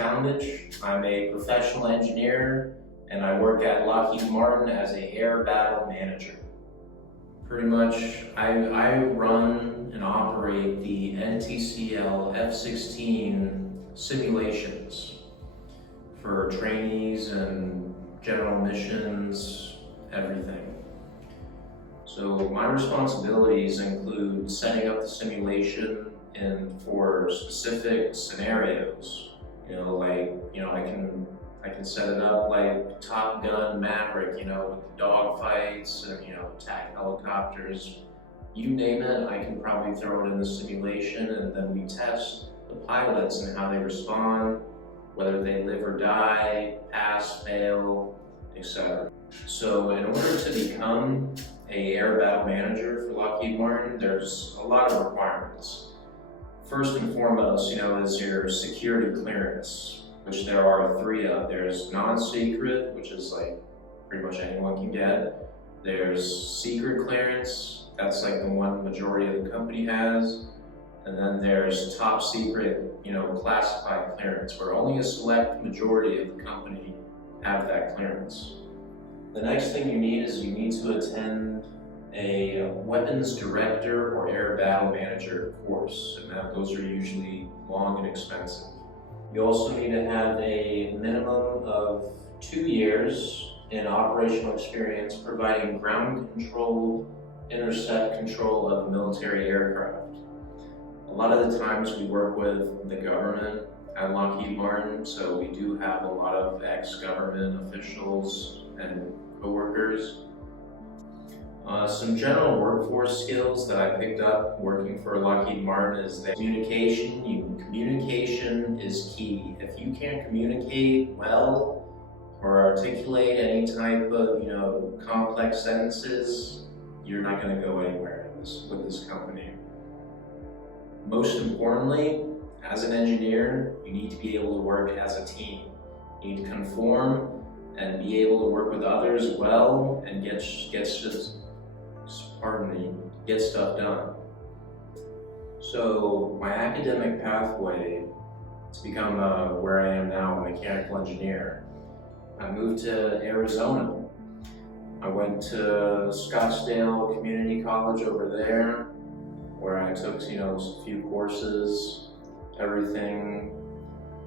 Talmadge. I'm a professional engineer and I work at Lockheed Martin as an air battle manager. Pretty much, I run and operate the NTCL F-16 simulations for trainees and general missions, everything. So my responsibilities include setting up the simulation and for specific scenarios. I can set it up like Top Gun Maverick, with the dogfights and attack helicopters. You name it, I can probably throw it in the simulation, and then we test the pilots and how they respond, whether they live or die, pass, fail, etc. So in order to become an air battle manager for Lockheed Martin, there's a lot of requirements. First and foremost, is your security clearance, which there are 3 of. There's non-secret, which is like pretty much anyone can get. There's secret clearance, that's like the one majority of the company has. And then there's top secret, classified clearance, where only a select majority of the company have that clearance. The next thing you need is you need to attend a weapons director or air battle manager course, and those are usually long and expensive. You also need to have a minimum of 2 years in operational experience providing ground-controlled intercept control of military aircraft. A lot of the times we work with the government at Lockheed Martin, so we do have a lot of ex-government officials and co-workers. Some general workforce skills that I picked up working for Lockheed Martin is that communication is key. If you can't communicate well or articulate any type of complex sentences, you're not going to go anywhere with this company. Most importantly, as an engineer, you need to be able to work as a team. You need to conform and be able to work with others well and get stuff done. So my academic pathway to become where I am now, a mechanical engineer, I moved to Arizona. I went to Scottsdale Community College over there, where I took a few courses, everything.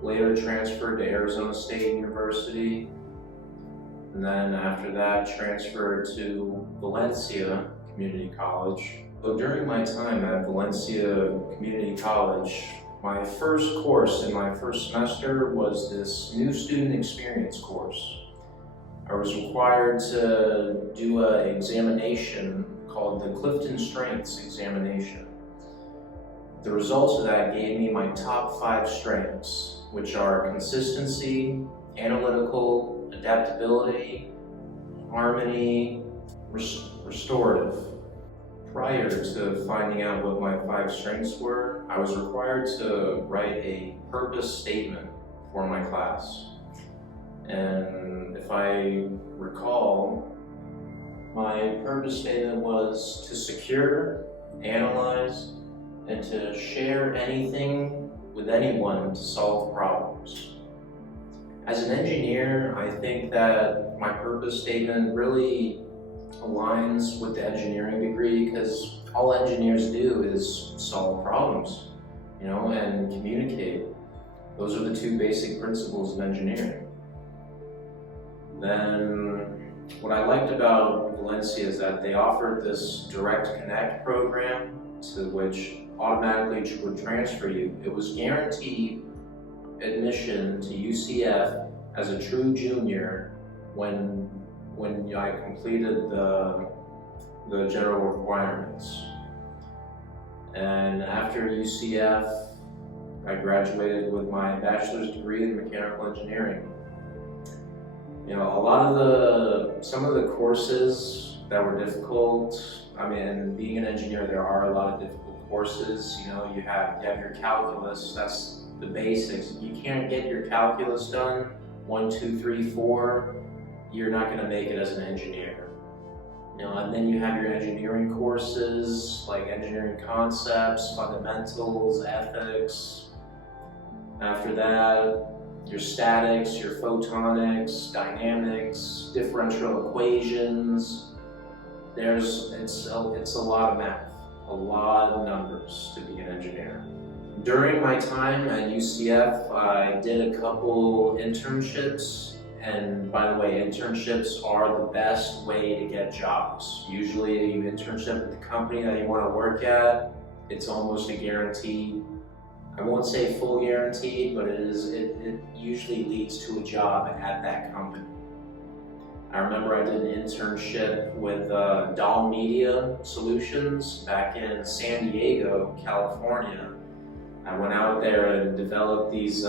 Later transferred to Arizona State University, and then after that transferred to Valencia Community College. So during my time at Valencia Community College, my first course in my first semester was this new student experience course. I was required to do an examination called the Clifton Strengths examination. The results of that gave me my top 5 strengths, which are consistency, analytical, adaptability, harmony, restorative. Prior to finding out what my 5 strengths were, I was required to write a purpose statement for my class. And if I recall, my purpose statement was to secure, analyze, and to share anything with anyone to solve problems. As an engineer, I think that my purpose statement really aligns with the engineering degree, because all engineers do is solve problems, and communicate. Those are the 2 basic principles of engineering. Then what I liked about Valencia is that they offered this Direct Connect program, to which automatically would transfer you. It was guaranteed admission to UCF as a true junior when I completed the general requirements. And after UCF, I graduated with my bachelor's degree in mechanical engineering. Some of the courses that were difficult, being an engineer, there are a lot of difficult courses. You have your calculus, that's the basics. If you can't get your calculus done, 1, 2, 3, 4, you're not going to make it as an engineer. And then you have your engineering courses, like engineering concepts, fundamentals, ethics. After that, your statics, your photonics, dynamics, differential equations. It's a lot of math, a lot of numbers to be an engineer. During my time at UCF, I did a couple internships, and by the way, internships are the best way to get jobs. Usually you internship at the company that you want to work at, it's almost a guarantee. I won't say full guarantee, but it usually leads to a job at that company. I remember I did an internship with Doll Media Solutions back in San Diego, California. I went out there and developed these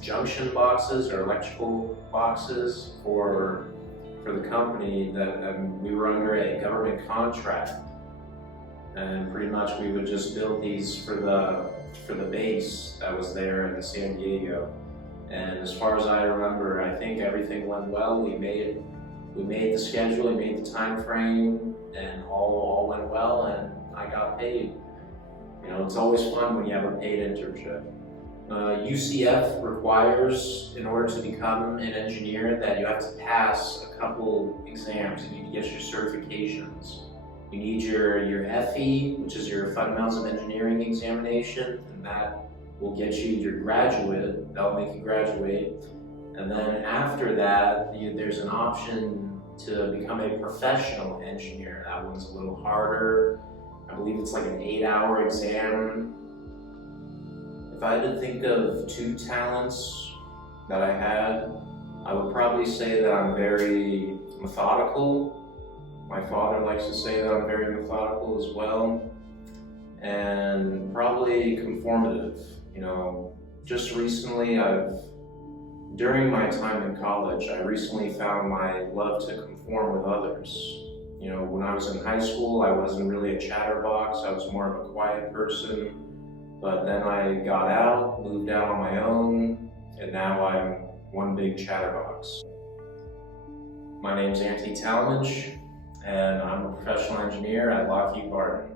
junction boxes or electrical boxes for the company that we were under a government contract. And pretty much we would just build these for the base that was there in San Diego. And as far as I remember, I think everything went well. We made the schedule, we made the time frame, and all went well, and I got paid. You know, it's always fun when you have a paid internship. UCF requires, in order to become an engineer, that you have to pass a couple exams. You need to get your certifications. You need your FE, which is your Fundamentals of Engineering examination, and that will get you your graduate. That'll make you graduate. And then after that, there's an option to become a professional engineer. That one's a little harder. I believe it's like an 8-hour exam. If I had to think of 2 talents that I had, I would probably say that I'm very methodical. My father likes to say that I'm very methodical as well. And probably conformative. You know, just recently during my time in college, I recently found my love to conform with others. You know, when I was in high school, I wasn't really a chatterbox. I was more of a quiet person. But then I got out, moved out on my own, and now I'm one big chatterbox. My name's Anthony Talmadge, and I'm a professional engineer at Lockheed Martin.